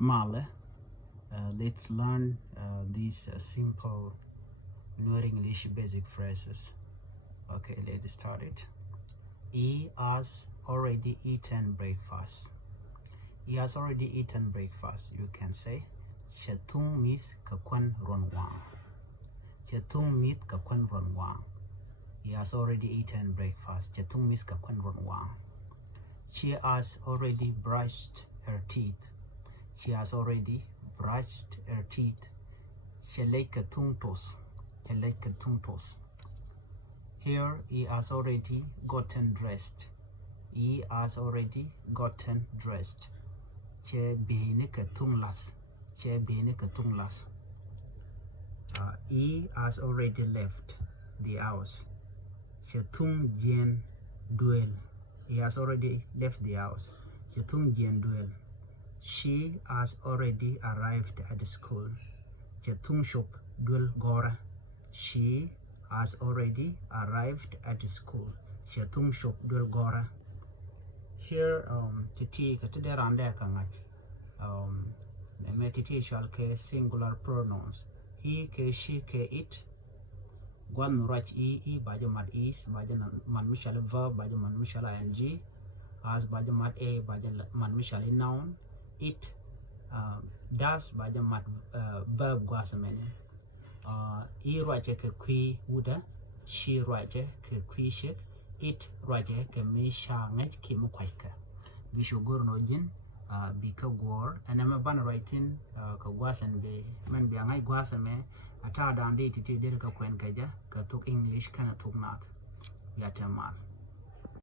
Male. Let's learn these simple New English basic phrases. Okay, let's start it. He has already eaten breakfast. He has already eaten breakfast. You can say Chetung mis kakwan ronwang. Chetung mit kakwan ronwang. He has already eaten breakfast. Chetung mis kakwan ronwang. She has already brushed her teeth. She has already brushed her teeth. Here, he has already gotten dressed. He has already gotten dressed. He has already left the house. He has already left the house. She has already arrived at the school. She has already arrived at the school. Here, titi katide rande kangat. Titi shall ke singular pronouns. He, ke, she, ke, it. Gwan rach e baja mad is baja man mishal verb baja man mishal ing. As baja mad a baja man mishal noun. It das baja mat verb guasamene. E raje ke kui wuda, she raje ke kui shik, it raje ke mi shanget ki mukwaika. Bisho gor no jin bika gor and I'm ban writing ka guasan be men biangai guasame ata dande titi dir ka kwen kaja ka tuk English kana tuk nat. Yatemal.